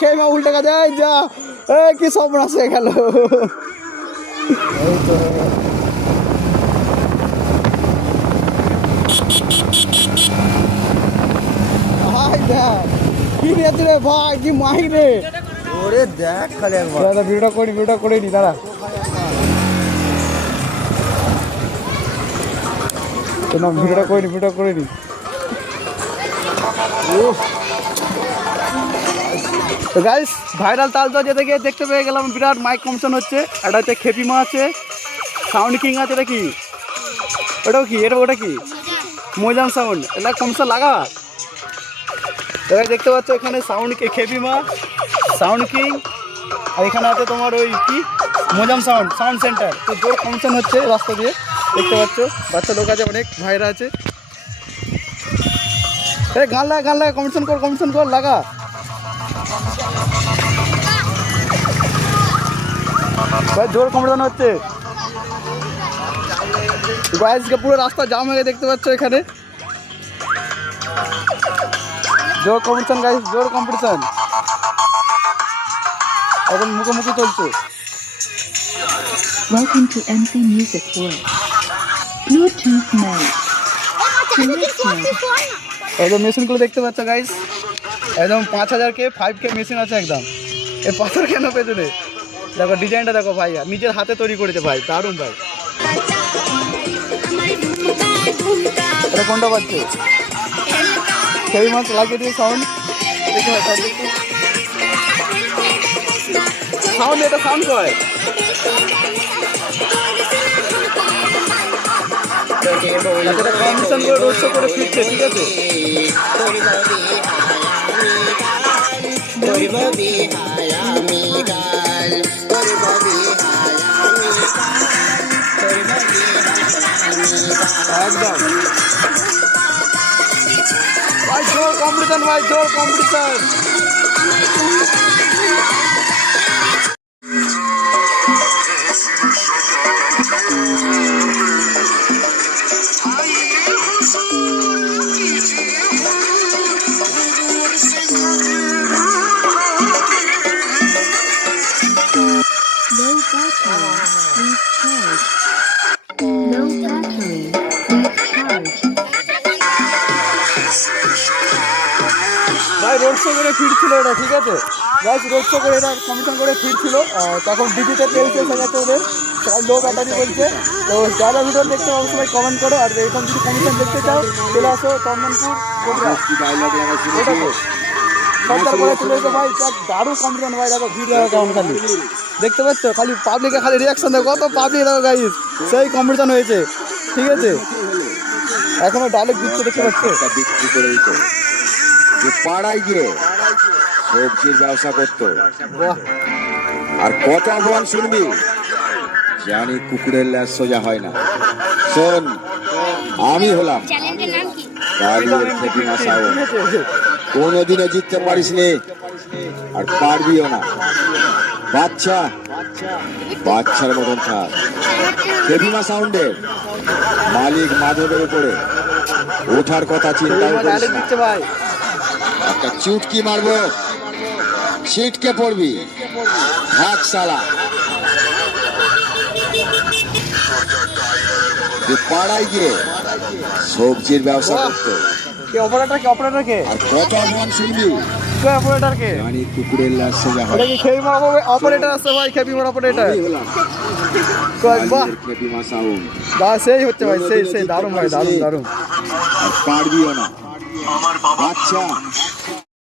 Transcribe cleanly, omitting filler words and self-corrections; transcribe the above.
খেয়ে মা উল্টে কাজে যা কি সব রাসে গেল। এই তো ভাই দেখ কি রেতে রে ভাই, কি মাহি রে। ওরে দেখ খালি একবার। দাদা ভিডিওটা করে নি দাঁড়া। ভিডিওটা করে নি। তো গাইস ভাইরাল তালতা যেতে গিয়ে দেখতে পেয়ে গেলাম বিরাট মাইক কম্পিটিশন হচ্ছে। এটা হচ্ছে খেপিমা আছে, সাউন্ড কিং আছে। এটা কি, ওটাও কি, ওটা কি মজান সাউন্ড। এটা কম্পিটিশন লাগা এবার দেখতে পাচ্ছ। এখানে সাউন্ড খেপিমা, সাউন্ড কিং, আর এখানে আছে তোমার ওই কি মজাম সাউন্ড সেন্টার। তো জোর কম্পিটিশন হচ্ছে রাস্তা দিয়ে দেখতে পাচ্ছ। বাচ্চা লোক আছে, অনেক ভাইরা আছে। গান লাগা কম্পিটিশন কর লাগা। ভাই জোর কম্পিটিশন হচ্ছে। গাইসকে পুরো রাস্তা জাম হয়ে দেখতে পাচ্ছ। এখানে জোর কম্পিটিশন গাইস, জোর কম্পিটিশন এখন মুখোমুখি চলছে। Welcome to MC Music World. Bluetooth mode. একদম মেশিনগুলো দেখতে পাচ্ছ গাইস, একদম 5000K 5K মেশিন আছে একদম। এ পাথর কেন পেছনে দেখো, ডিজাইনটা দেখো ভাই, নিজের হাতে তৈরি করেছে ভাই, দারুণ ভাই। এটা কোনটা পাচ্ছে সেই মাছ লাগিয়ে দিয়ে সাউন্ড দেখে সাউন্ড, এটা সাউন্ড হয়। এটা কম্পিটিশন করে রোড শো করে ফিরছে, ঠিক আছে। একদম ভাই জোর কম্পিটিশন, ভাই জোর competition. Low battery, please charge. Low battery, please charge. ভাই রোড শো করে ফিরছিল এটা, ঠিক আছে। গাইস রোড শো করে এটা কমিশন করে ফিরছিল, তখন ডিজিতে তেল শেষ হয়ে গেছে ওদের, সবাই লো ব্যাটারি বলছে। তো যারা ভিডিও দেখতে পাবো সবাই কমেন্ট করো। আর এরকম যদি কমিশন দেখতে চাও চলে আসো চন্দনপুর সরকার করে চলে এসো ভাই। দারুণ কমিশন ভাই, দেখো ভিডিও কেমন খালি দেখতে পাচ্ছ, খালি পাবলিকে খালি রিয়াকশন দেখো, কত পাবলিক দেখো গাইস, সেই কম্পিটিশন হয়েছে, ঠিক আছে। এখনো ডায়লগ দিচ্ছে দেখতে পাচ্ছ। পাড়ায় গিয়ে সবজির ব্যবসা করতো, আর কত আহ্বান শুনবি, জানি কুকুরের ল্যাস সোজা হয় না। শোন, আমি হলাম কোনোদিনও জিততে পারিস নি, আর পারবিও না। বাচ্চার মতন থাক। খেপিমা সাউন্ডের মালিক মাধবের উপরে ওঠার কথা চিন্তা করিস না। একটা চুটকি মারবো, ছিটকে পড়বি, ভাগ শালা। পাড়ায় গিয়ে সবজির ব্যবসা করতো, আর কত অপমান শুনবি, জানি কুকুরের লাশ সোজা হয়। অপারেটর আছে ভাই, খেপিমার অপারেটর। খেপিমা সাউন্ড সেই হচ্ছে ভাই, সেই দারুণ ভাই, দারুণ। আর পারবিও না। বাচ্চা